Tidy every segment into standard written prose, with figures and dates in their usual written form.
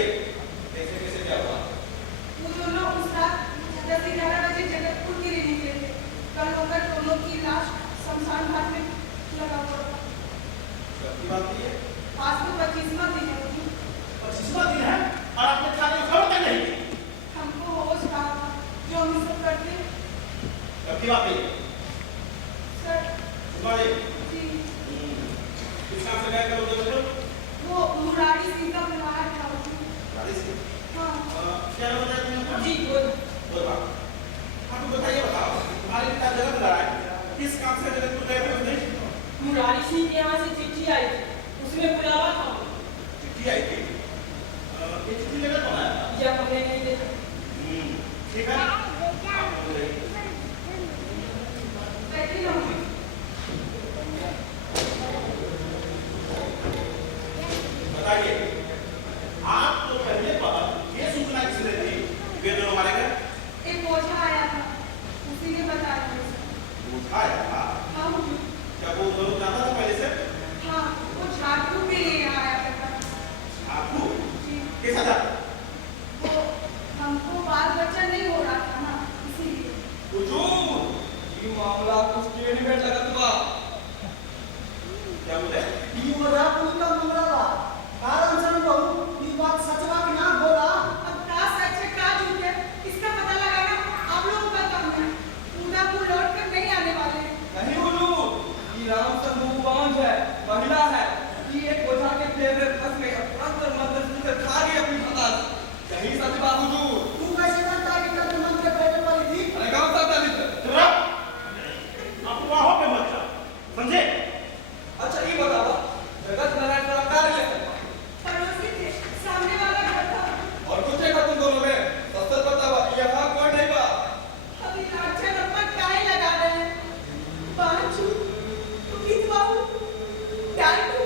बताइए कैसे कैसे क्या हुआ? वो दोनों उस रात 10-11 बजे जगतपुर के लिए निकले थे। कल होकर दोनों की लाश शमशान घाट में लगा हुआ था। कब की बात है? आज तो 25वां दिन है। 25वां दिन है और आपने खाने को खबर तक नहीं दी। हमको होश कहा था जो हम ये सब करते। कब की बात है? सर जी किस काम से गए थे वो दोस्त? वो मुरारी सिंह का परिवार था। मुरारी सिंह? हाँ क्या नाम बताया तुमने? जी बोल बात। हाँ तुम बताइए, बताओ तुम्हारे पिता जगत लड़ा है, किस काम से जगतपुर गए थे उसने? मुरारी सिंह के यहाँ से चिट्ठी आई थी, उसमें बुलावा था। चिट्ठी आई थी? ये चिट्ठी लेकर कौन आया था? जब हमने नहीं देखा। ठीक है आप बोल रही बैठी रहूंगी। बताइए आप तो पहले बार ये सूचना किसने दी कि वे दोनों मारे गए? एक ओझा आया था, उसी ने बताया मुझे। ओझा आया था? हाँ हुजूर। क्या वो दोनों जानता था पहले से? हाँ वो झाड़ू के लिए यहाँ आया करता था। आपको जी कैसा था? वो हमको बाल बच्चा नहीं हो रहा था ना, इसीलिए। हुजूर ये मामला कुछ टेढ़ी बैठ लगा तुआ। क्या बोले? ये वजह पुलिस का मामला था। कारण से बहु ये बात सच बा कि ना बोला। अब का सच है का झूठ है इसका पता लगाना आप लोगों का काम है। उदापुर लौट कर नहीं आने वाले हैं। नहीं हुजूर, ये राम संभू बांझ है, महिला है। ये एक ओझा के फेवरेट फंस में मंत्र मंत्र सुनकर खा गई अपनी फताल। यही सच बा हुजूर। तू कैसे जानता कि कल मन के पेट वाली थी? अरे गाँव सा दलित। अफवाहों पे मत जाओ, समझे? अच्छा ये बताओ, जगत नारायण का कार्य है। पड़ोसी थे, सामने वाला घर था। और कुछ देखा तुम दोनों में? सस्ता बतावा, यहाँ कोई नहीं बा। अभी लाचा नंबर काहे लगा रहे हैं? बांचू, विधवा हूँ, डांटू,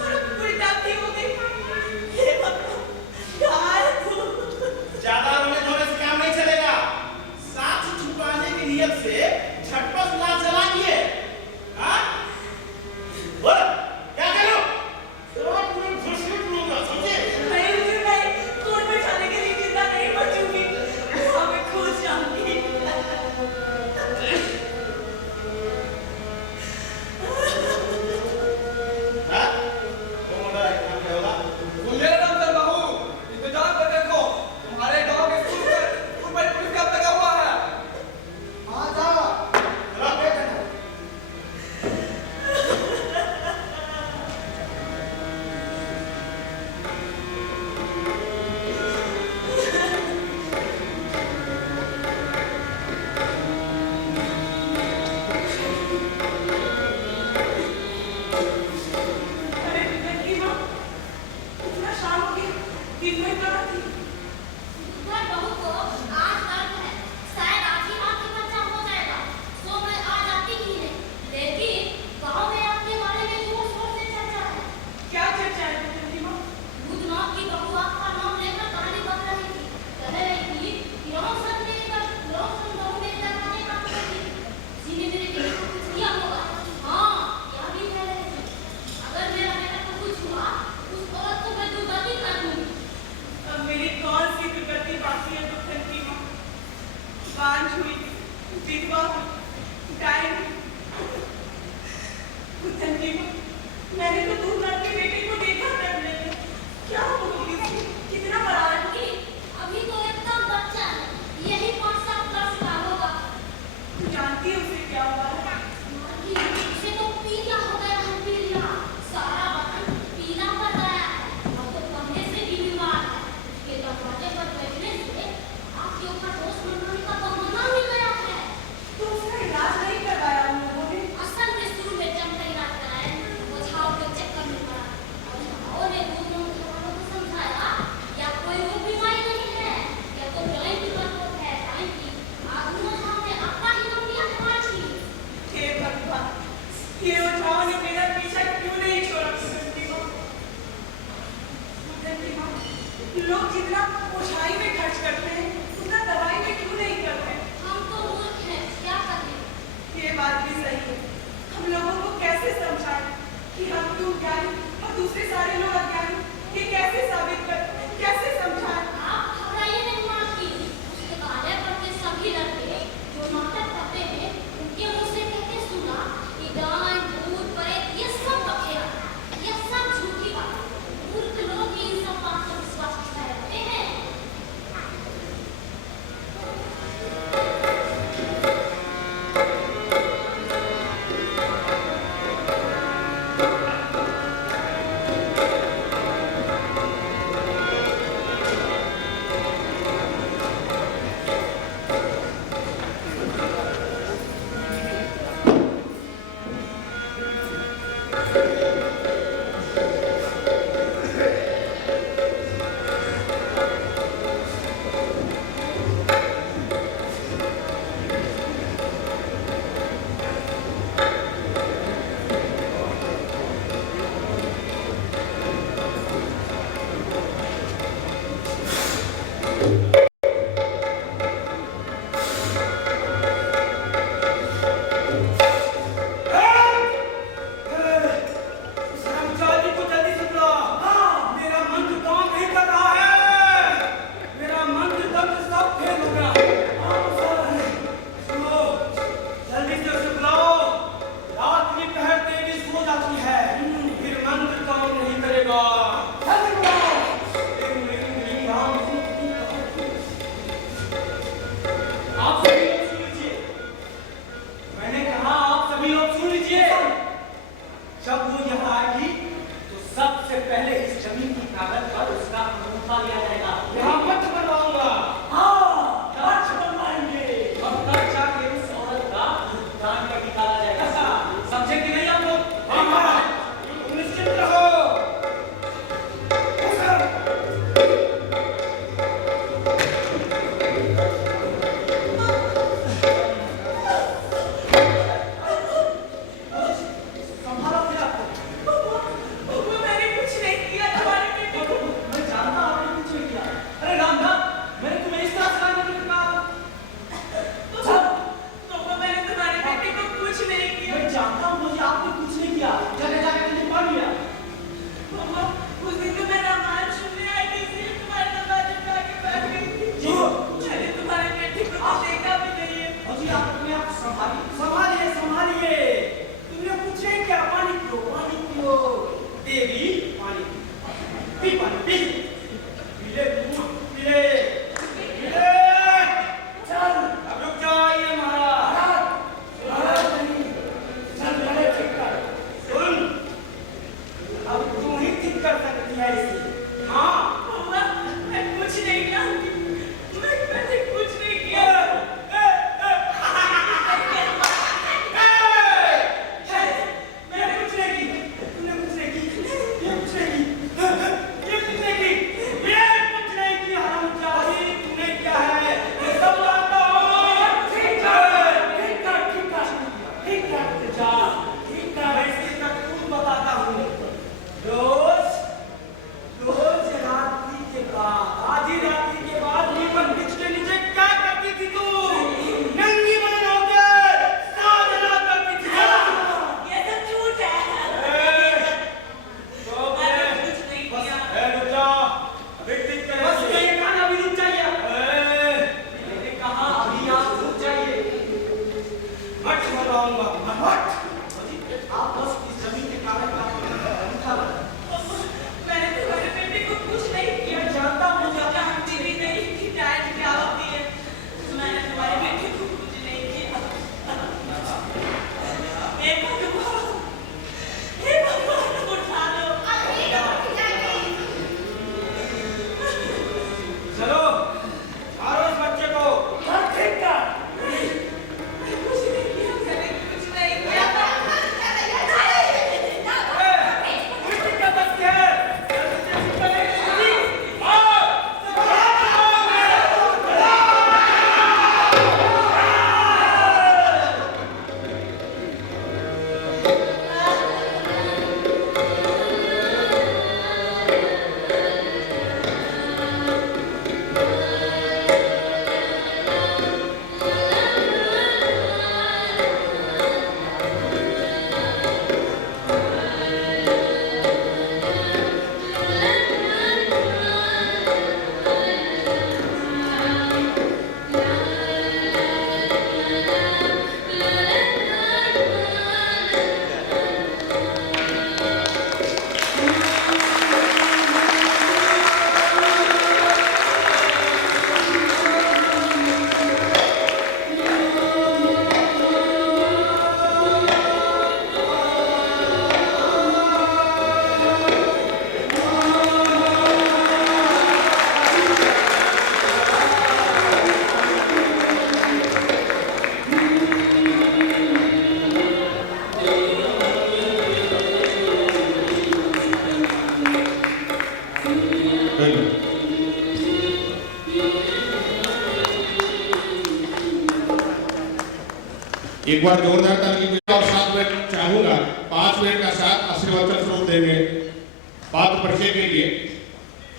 और उल्टा भी हो गई। हे भगवान, कहाँ तू? ज्यादा रोने धोने से काम नहीं चलेगा। साक्ष्य छुपाने की नियत से झटपट लाश जला दिए। हाँ? बोल, क्या करो? जरा तुम्हें घुसने दूंगा, समझे? नहीं हुजूर नहीं, कोर्ट में जाने के लिए जिंदा नहीं बचूंगी। वहाँ मैं खो जाऊंगी। हाँ? वो मुंडा है, काम क्या होगा? सुन ले राम सर बाबू, इंतजार कर देखो। तुम्हारे गांव के स्कूल पर पुलिस का लगा हुआ है। हाँ जा। चलो, बैठ। अरे लड़की माँ, इतना शाम हो गई, दिन में कहाँ थी? घर बहू को आज दर्द है, शायद आज ही रात में बच्चा हो जाएगा, तो मैं आज आती ही नहीं। लेकिन गांव में आपके बारे में जोर शोर से चर्चा है। क्या चर्चा है लड़की माँ? भूतनाथ की बहू आपका नाम लेकर कहानी बन रही थी। कह रही थी कि रोशन बहू ने दरवाजे का टुकड़ा दी। किसी ने मेरे बेटे को कुछ किया होगा। हाँ, यह भी कह रहे थे, अगर मेरा बेटा को कुछ हुआ, उस औरत को मैं दुर्गति कर दूंगी। अब मेरी कौन सी दुर्गति बाकी है लड़की माँ? बांझ हुई, विधवा हुई, डायन हुई। लड़की माँ, मैंने तो दूरनाथ के बेटे को देखा करने में। क्या होगी इसकी? कितना बड़ा है? आंटी, अभी तो एकदम बच्चा है, यही 5-7 वर्ष का होगा। तू जानती है उसे क्या हुआ है? आंटी, उसे तो पीला हो गया है, पीला। सारा बदन पीला पड़ गया है। अब तो पहले से भी बीमार है। उसके दरवाजे पर बैठने से आपके ऊपर दोष मनाने का बहाना मिल गया है। तो उसका इलाज नहीं करवाया उन लोगों ने? असल में शुरू में जब का इलाज कराए, ओझाओं के चक्कर में पड़ा। ओझाओं ने दूसरों के वालों को समझाया, या कोई रोग बीमारी नहीं है, या तो डाइन की बरकत है, डाइन की। आदमी ओझाओं ने अपना ही नाम लिया तुम्हारी। हे भगवान, ये ओझाओं ने मेरा पीछा क्यों नहीं छोड़ा? लड़की माँ, लोग जितना ओझाई में खर्च करते हैं, उतना दवाई में क्यों नहीं करते? हम तो मूर्ख हैं, क्या करें? ये बात भी सही है। हम लोगों को कैसे समझाएं कि हम तुम ज्ञानी और दूसरे सारे लोग अज्ञानी? ये कैसे साबित कर, कैसे एक बार जोरदार ताली बजाओ। और 7 मिनट चाहूंगा, 5 मिनट का साथ आशीर्वचन स्वरूप देंगे पात्र परिचय के लिए।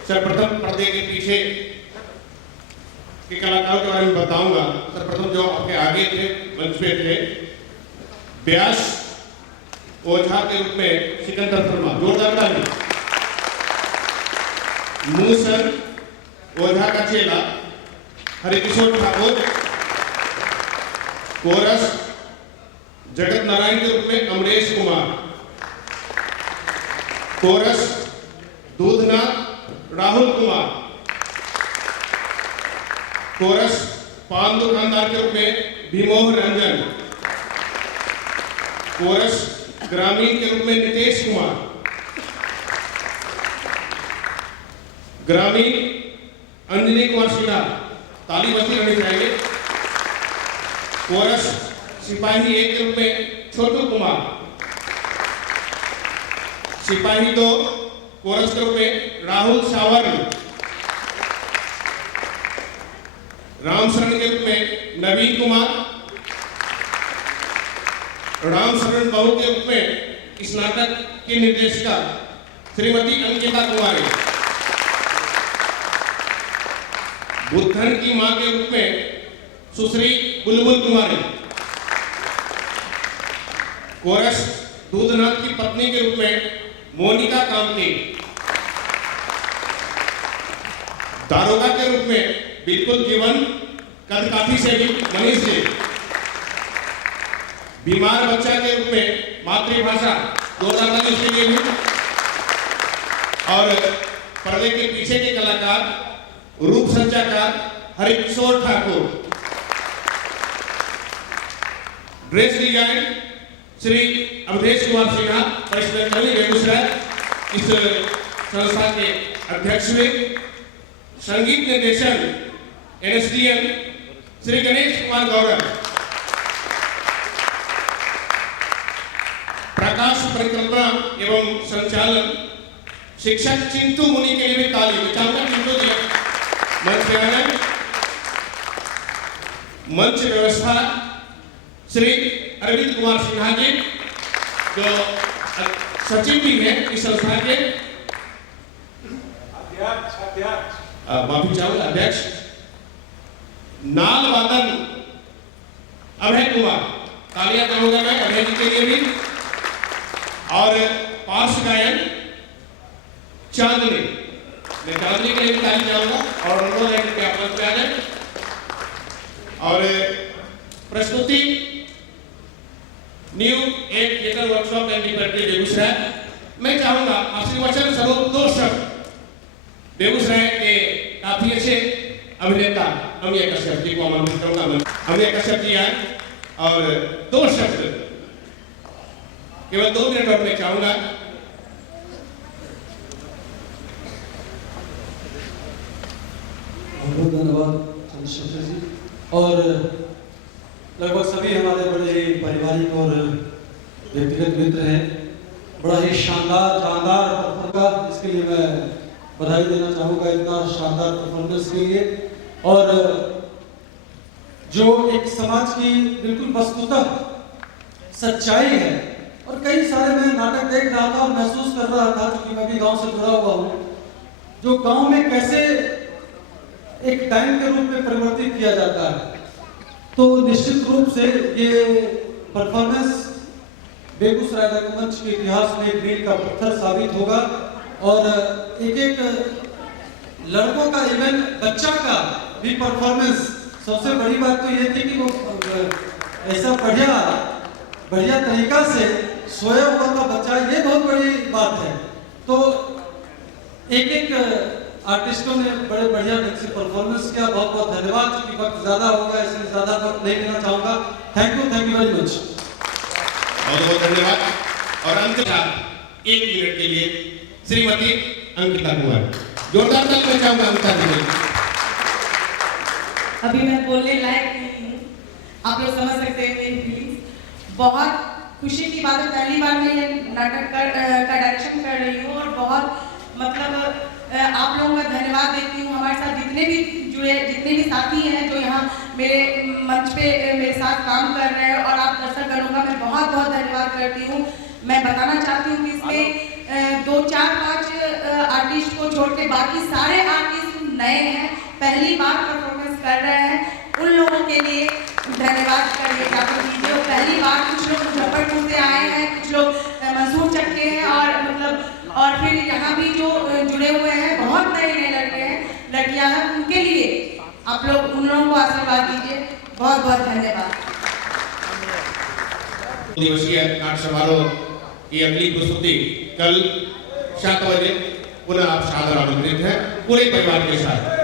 सर्वप्रथम पर्दे के पीछे के कलाकारों के बारे में बताऊंगा। सर्वप्रथम जो आपके आगे थे, मंच पे थे, व्यास ओझा के रूप में सिकंदर शर्मा, जोरदार ताली। मूसन ओझा का चेला हरिकिशोर ठाकुर। कोरस जगत नारायण के रूप में अमरेश कुमार। कोरस दूधनाथ राहुल कुमार। कोरस पान दुकानदार के रूप में भीमोह रंजन। कोरस ग्रामीण के रूप में नितेश कुमार। ग्रामीण अंजनी कुमार सिन्हा, ताली बजती रहनी चाहिए। कोरस सिपाही 1 के रूप में छोटू कुमार। सिपाही 2 कोरस के रूप में राहुल सावर्ण। रामशरण के रूप में नवीन कुमार। रामशरण बहू के रूप में इस नाटक की निर्देशिका श्रीमती अंकिता कुमारी। बुद्धन की मां के रूप में सुश्री बुलबुल कुमारी। कोरस दूधनाथ की पत्नी के रूप में मोनिका कामती। दारोगा के रूप में बिल्कुल जीवन कद काफी से भी मनीष जी। बीमार बच्चा के रूप में मातृभाषा, जोरदार ताली उसके लिए भी। और पर्दे के पीछे के कलाकार रूप संचाकार हरिकिशोर ठाकुर। ड्रेस डिजाइन श्री अवधेश कुमार सिन्हा, परिश्रमी बेगूसराय, इस संस्था के अध्यक्ष हुए। संगीत निर्देशन एनएसडीएम श्री गणेश कुमार गौरव। प्रकाश परिकल्पना एवं संचालन शिक्षक चिंटू मुनि के लिए भी ताली। चाहूंगा चिंटू जी मंच पे आए। मंच व्यवस्था श्री अरविंद कुमार सिन्हा जी, जो सचिव भी हैं इस संस्था के। माफी चाहूंगा, अध्यक्ष। नाल वादन अभय कुमार, तालियां करूंगा मैं अभय जी के लिए भी। और पार्श्व गायन चांदनी, मैं चांदनी के लिए भी ताली चाहूंगा और अनुरोध है कि आप मंच पे आ जाए। और प्रस्तुति new ad theatre workshop and liberty Begusarai. मैं चाहूंगा आशीर्वचन स्वरूप 2 शब्द बेगूसराय के काफी अच्छे अभिनेता अमिय कश्यप जी को आमंत्रित करूंगा। अमिय कश्यप जी आए और 2 शब्द, केवल 2 मिनट और मैं चाहूंगा। बहुत धन्यवाद चंद्रशेखर जी। और लगभग सभी हमारे बड़े ही पारिवारिक और व्यक्तिगत मित्र हैं। बड़ा ही शानदार परफॉर्मेंस, इसके लिए मैं बधाई देना चाहूँगा, इतना शानदार परफॉर्मेंस के लिए। और जो एक समाज की बिल्कुल वस्तुतः सच्चाई है। और कई सारे मैं नाटक देख रहा था और महसूस कर रहा था, क्योंकि मैं भी गांव से जुड़ा हुआ हूँ, जो गांव में कैसे एक टाइम के रूप में परिवर्तित किया जाता है। तो निश्चित रूप से ये परफॉर्मेंस बेगूसराय रंगमंच के इतिहास में एक मील का पत्थर साबित होगा। और एक लड़कों का, इवन बच्चा का भी परफॉर्मेंस, सबसे बड़ी बात तो ये थी कि वो ऐसा बढ़िया तरीका से सोया हुआ था बच्चा, ये बहुत बड़ी बात है। तो एक आर्टिस्टों ने बड़े बढ़िया ढंग से परफॉर्मेंस किया। बहुत बहुत धन्यवाद। क्योंकि वक्त ज्यादा होगा इसलिए ज्यादा वक्त नहीं लेना चाहूंगा। Thank you very much. बहुत बहुत धन्यवाद। और अंत में 1 मिनट के लिए श्रीमती अंकिता कुमार, जोरदार ताली चाहूंगा अंकिता जी। अभी मैं बोलने लायक नहीं हूँ, आप लोग समझ सकते हैं मेरी फीलिंग्स। बहुत खुशी की बात है, पहली बार मैं ये नाटक का डायरेक्शन कर रही हूँ। और बहुत मतलब आप लोगों का धन्यवाद देती हूँ। हमारे साथ जितने भी जुड़े, जितने भी साथी हैं जो यहाँ मेरे मंच पे से मेरे साथ काम कर रहे हैं और आप दर्शकगणों का मैं बहुत बहुत धन्यवाद करती हूँ। मैं बताना चाहती हूँ कि इसमें 2, 4, 5 आर्टिस्ट को छोड़ के बाकी सारे आर्टिस्ट नए हैं, पहली बार परफॉर्मेंस कर रहे हैं। उन लोगों के लिए धन्यवाद करिए, ज्ञापन कीजिए। और पहली बार कुछ लोग मुजफ्फरपुर से आए हैं, कुछ लोग मंसूर चक्के हैं और मतलब और फिर यहाँ भी जो जुड़े हुए हैं बहुत नए लड़के हैं, लड़कियाँ हैं, उनके लिए आप लोग उन लोगों को आशीर्वाद दीजिए। बहुत बहुत धन्यवाद। दिवसीय नाट्य समारोह की अगली प्रस्तुति कल 7 बजे पुनः आप सादर आमंत्रित हैं पूरे परिवार के साथ।